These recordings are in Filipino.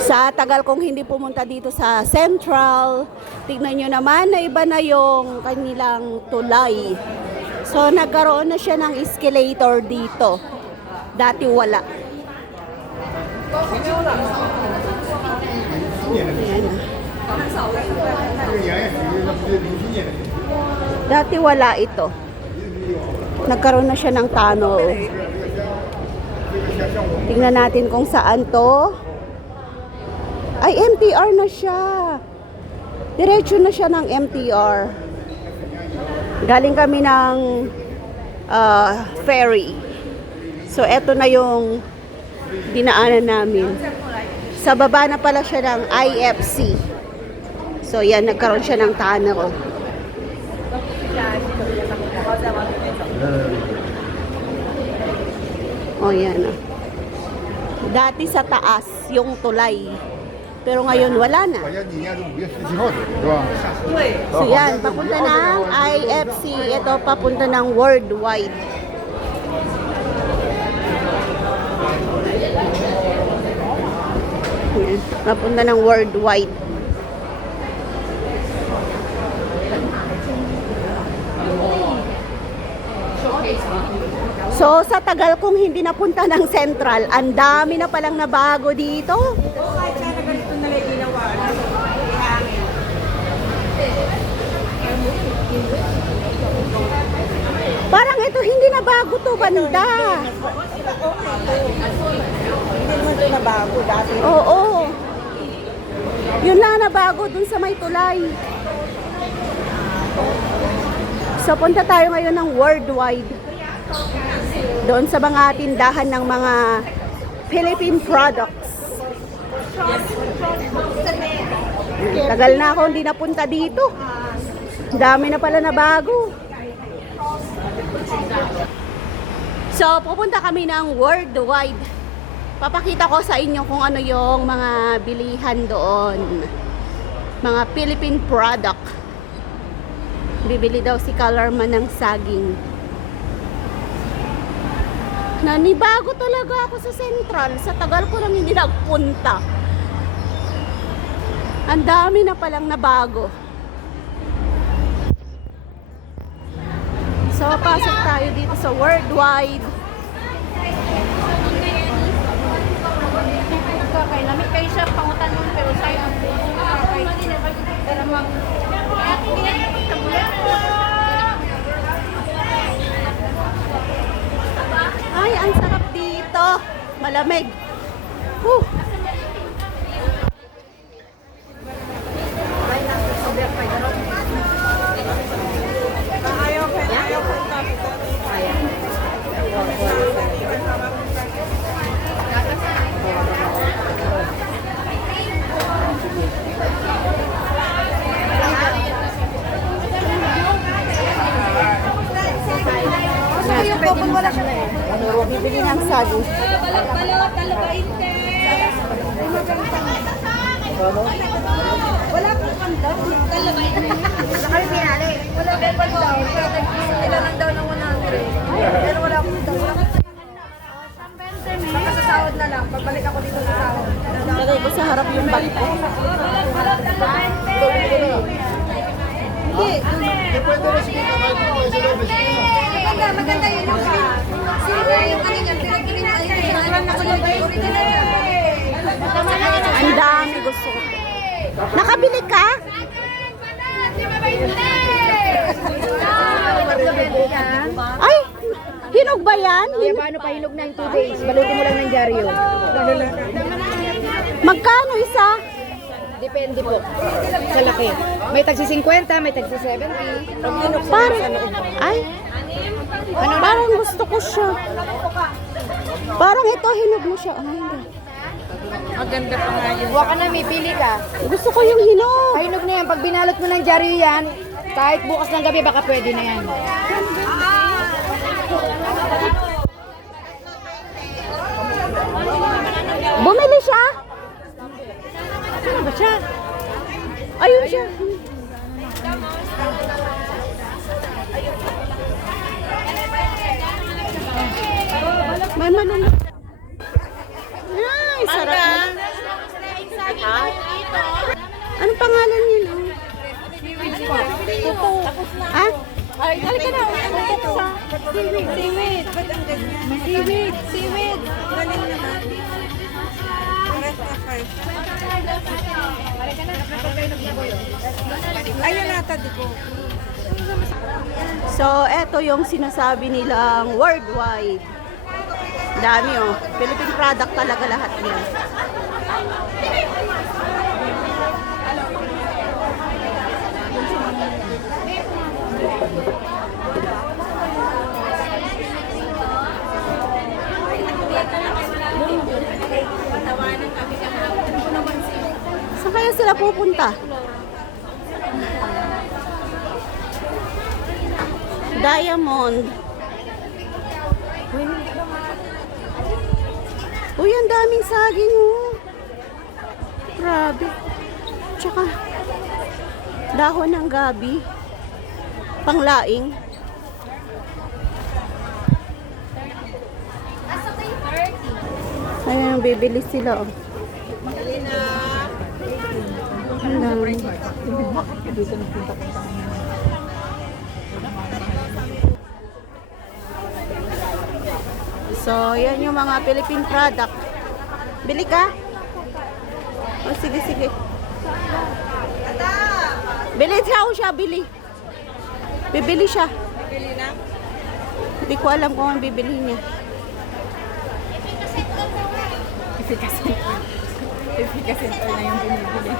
Sa tagal kong hindi pumunta dito sa Central, tignan nyo naman na iba na yung kanilang tulay. So nagkaroon na siya ng escalator dito. Dati wala. Dati wala ito. Nagkaroon na siya ng tunnel. Tingnan natin kung saan to. Ay, MTR na siya. Diretso na siya ng MTR. Galing kami ng ferry. So, eto na yung dinaanan namin. Sa baba na pala siya ng IFC. So, yan, nagkaroon siya ng tunnel. Oh, yan. Dati sa taas yung tulay. Pero ngayon wala na. So yan, papunta ng IFC. Ito papunta ng worldwide. Yan, papunta ng worldwide. So sa tagal kong hindi napunta ng Central, ang dami na palang nabago dito. Parang ito hindi na bago to, banda. Hindi naman ito nabago dati. Oo. Yun lang na bago dun sa may tulay. So punta tayo ngayon ng worldwide. Doon sa mga tindahan ng mga Philippine products. Tagal na ako hindi napunta dito. Dami na pala na bago. So, pupunta kami ng worldwide. Papakita ko sa inyo kung ano yung mga bilihan doon. Mga Philippine product. Bibili daw si Colorman ng saging. Nanibago talaga ako sa Central. Sa tagal ko lang hindi nagpunta. Ang dami na palang nabago. So, pasok tayo dito sa worldwide. Kay lamit kayo siya pangutan nun pero sayo ang kay pero mag Ay, ang sarap dito. Malamig. Bibili ng saging. balot talabain ka. Wala akong pandaw. Talabain ka. Wala kami pinali. Wala akong pandaw. Ilan lang daw ng 100. Pero wala akong pandaw. Baka sa sahod na lang. Pagbalik ako dito sa sahod. Lagay ko sa harap yung bag ko. Maganda yun yung sino yung ano niya, pinagpili na original niya. Ang dami gusto ko. Nakabili ka? Ay, hinog ba yan? Paano pa hinog na yung 2 days? Balutin mo lang ng dyaryo. Magkano isa? Depende po sa laki. May tagsi 50, may tagsi 70. Parang, ay, parang gusto ko siya. Parang ito, hinog mo siya. Ay, hindi. Maganda pa nga yun. Huwag ka na, may pili ka. Gusto ko yung hinog. Ay, hinog na yan. Pag binalot mo ng dyaryo yan, kahit bukas ng gabi, baka pwede na yan. Bumili siya? Sino ba siya? Ayun siya. May malunod. Ay, sarap na. Anong pangalan niya? No? Ah? Ay, halika na. Seaweed. Seaweed. Ba't ang ganyan? Seaweed. Seaweed. Galing naman. Pares na fresh. Ayun nata, di ko. So, eto yung sinasabi nilang worldwide. Dami oh. Philippine product talaga lahat niya. Saan kaya sila pupunta? Diamond. Uy, ang daming saging oh. Grabe. Tsaka dahon ng gabi. Panglaing. Ayan, bibili sila oh. Ang dami. So, yan yung mga Philippine product. Bili ka? O, sige, sige. Bili siya, bili. Bibili siya. Bili na? Hindi ko alam kung ang bibili niya. Efficacy na yung binibili.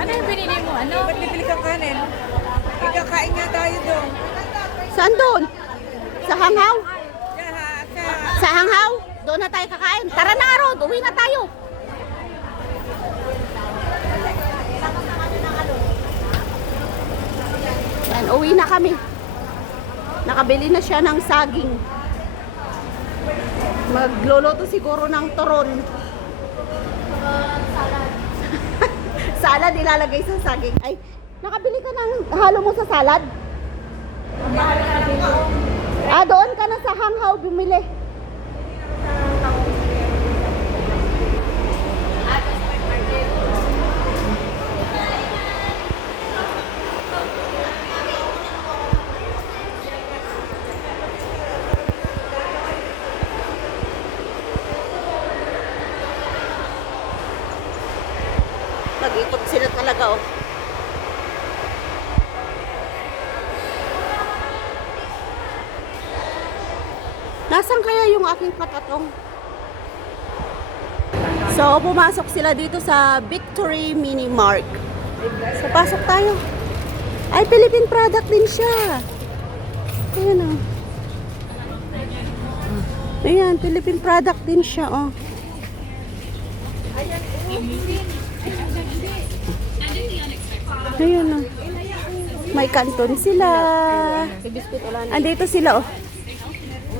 Ano yung binili mo? Ano? Ba't bibili kang kanin? Ikakain nga tayo doon. Saan doon? Sa Hanghaw? Sa Sa Hanghaw? Doon na tayo kakain. Tara na, Rod. Uwi na tayo. Yan, uwi na kami. Nakabili na siya ng saging. Magluluto siguro ng turon. Salad ilalagay sa saging. Ay, nakabili ka ng halo mo sa salad? Ah, doon ka na sa Hanghaw bumili. Nag-ikot sila talaga oh. Nasaan kaya yung aking patatong? So, pumasok sila dito sa Victory Mini Mart. So, pasok tayo. Ay, Philippine product din siya. Ayan oh. Ayan, Philippine product din siya oh. Ayan oh. May kanton sila. Andito sila oh.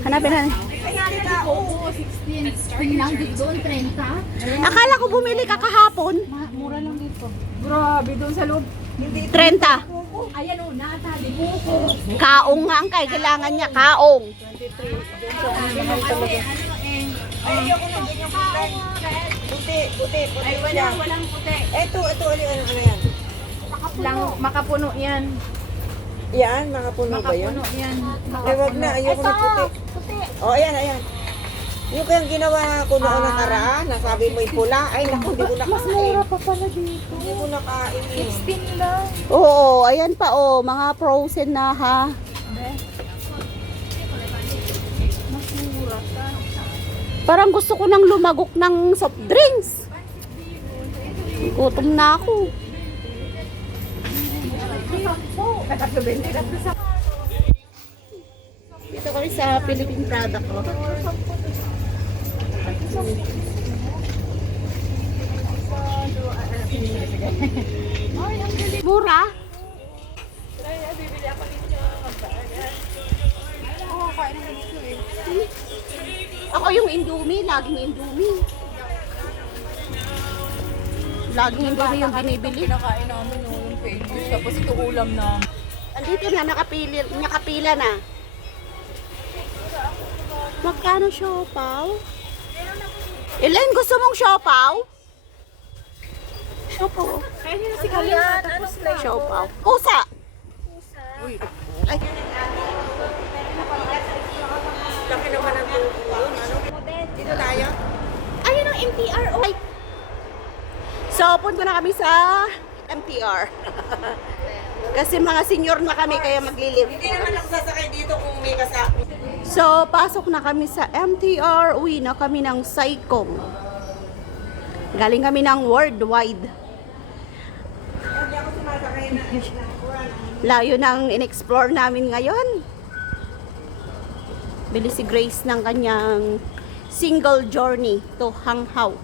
Hanapin na. Akala ko bumili ka kahapon. Mura lang dito. Grabe, doon sa loob. 30. Ayan o, natali buko. Kaong nga ang kailangan niya. Kaong. Ayaw ko na ganyan kulay. Puti. Ay, walang puti. Ito, ano yan? Lang, makapuno yan. Yan, makapuno ba yun? Makapuno yan. Ay, wag na, ayaw ko na puti. Oh, ayan. Yung kayang ginawa ko noon nakaraan, nasabi mo yung pula, ay naku, hindi ko nakain. pa pala dito. Hindi ko nakain eh. 16 lang. Oo, ayan pa oh. Mga frozen na ha. Parang gusto ko nang lumagok ng soft drinks. Gutom na ako. Dito kami sa Philippine product oh. Mura? Ako yung Indomie, laging Indomie. Laging Indomie yung binibili. Pinakain namin yung pages. Tapos ito ulam na. Andito na, nakapila na. Magkano siopaw? Elaine, gusto mong siopaw? Opo. Kaya niyo si Kalina. Tapos na Siopaw. Pusa. Ay. Laki naman ang tubo. Dito tayo? Ayun ang MTR. Oh. Ay. So, punta na kami sa MTR. Kasi mga senior na kami kaya maglilift. Hindi naman ako sasakay dito kung may kasama. So, pasok na kami sa MTR. Uwi na kami ng Saicom. Galing kami ng Worldwide. Hindi ako sumasakay na. Layo ng in-explore namin ngayon. Bili si Grace ng kanyang single journey to Hanghaw.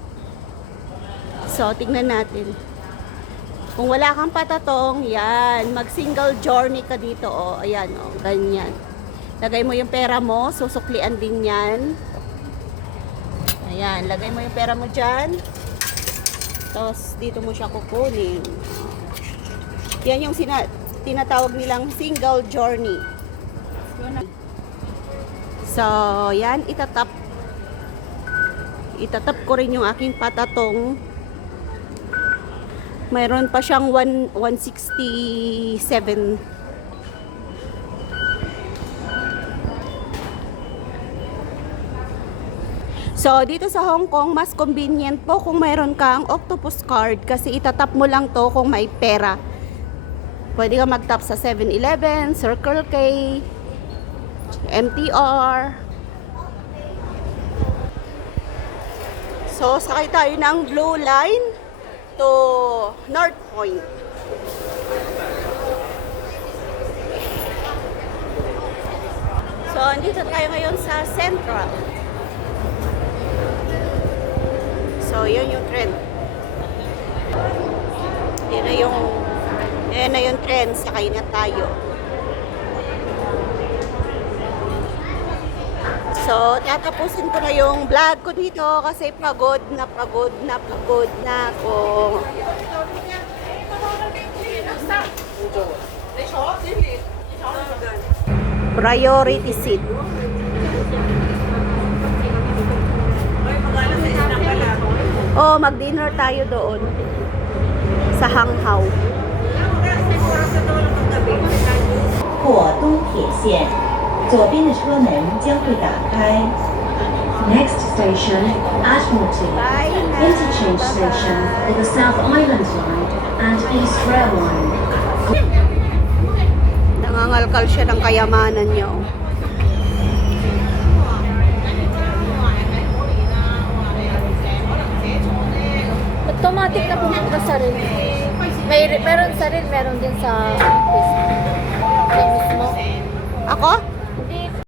So, tingnan natin. Kung wala kang patatong, yan, mag-single journey ka dito, oh. Ayan, oh, ganyan. Lagay mo yung pera mo, susuklian din yan. Ayan, lagay mo yung pera mo dyan. Tapos, dito mo siya kukunin. Yan yung tinatawag nilang single journey. So, yan, itatap ko rin yung aking patatong. Mayroon pa siyang 167. So, dito sa Hong Kong, mas convenient po kung mayroon kang octopus card kasi itatap mo lang to kung may pera. Pwede ka mag-tap sa 7-Eleven, Circle K, MTR. So, sakay tayo ng Blue Line to North Point. So, andito tayo ngayon sa Central. So, yun yung trend. Yan na yung trend. Sakay na tayo. So, tatapusin ko na yung vlog ko dito kasi pagod na ako. Priority seat. Oh, mag-dinner tayo doon sa Hanghaw. 过东铁线，左边的车门将会打开。Next station, Admiralty. Bye. Interchange station for the South Island Line and East Rail Line. Nangangalkal siya ng kayamanan niya. Oh. Automatic na pumunta sa rin. Meron sa rin, meron din sa office. Sa mismo. Ako?